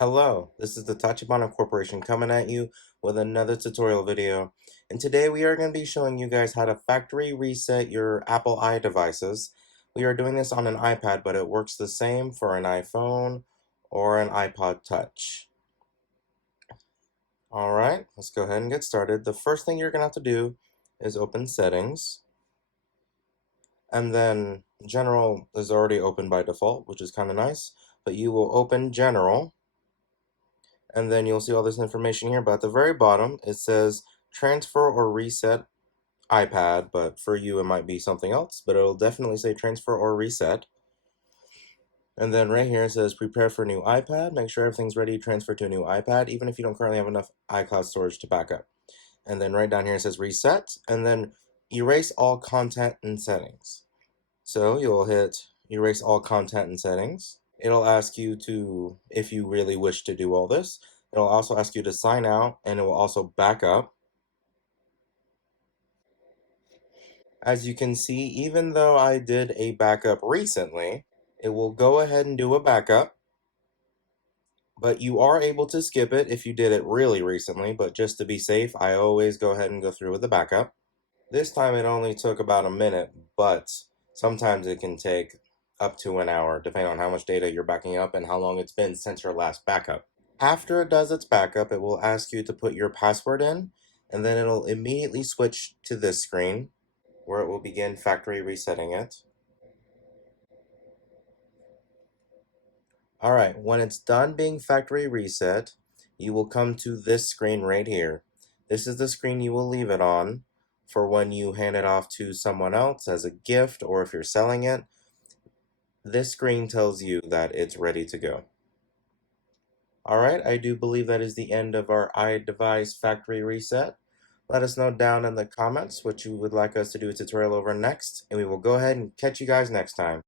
Hello, this is the Tachibana Corporation coming at you with another tutorial video. And today we are going to be showing you guys how to factory reset your Apple iDevices. We are doing this on an iPad, but it works the same for an iPhone or an iPod Touch. Alright, let's go ahead and get started. The first thing you're going to have to do is open Settings. And then General is already open by default, which is kind of nice. But you will open General. And then you'll see all this information here, but at the very bottom it says transfer or reset iPad, but for you it might be something else, but it'll definitely say transfer or reset. And then right here it says prepare for new iPad. Make sure everything's ready to transfer to a new iPad, even if you don't currently have enough iCloud storage to back up. And then right down here it says reset, and then erase all content and settings. So you'll hit erase all content and settings. It'll ask you to, if you really wish to do all this, it'll also ask you to sign out, and it will also back up. As you can see, even though I did a backup recently, it will go ahead and do a backup, but you are able to skip it if you did it really recently, but just to be safe, I always go ahead and go through with the backup. This time it only took about a minute, but sometimes it can take up to an hour, depending on how much data you're backing up and how long it's been since your last backup. After it does its backup, it will ask you to put your password in, and then it'll immediately switch to this screen, where it will begin factory resetting it. Alright, when it's done being factory reset, you will come to this screen right here. This is the screen you will leave it on for when you hand it off to someone else as a gift or if you're selling it. This screen tells you that it's ready to go. Alright, I do believe that is the end of our iDevice factory reset. Let us know down in the comments what you would like us to do a tutorial over next, and we will go ahead and catch you guys next time.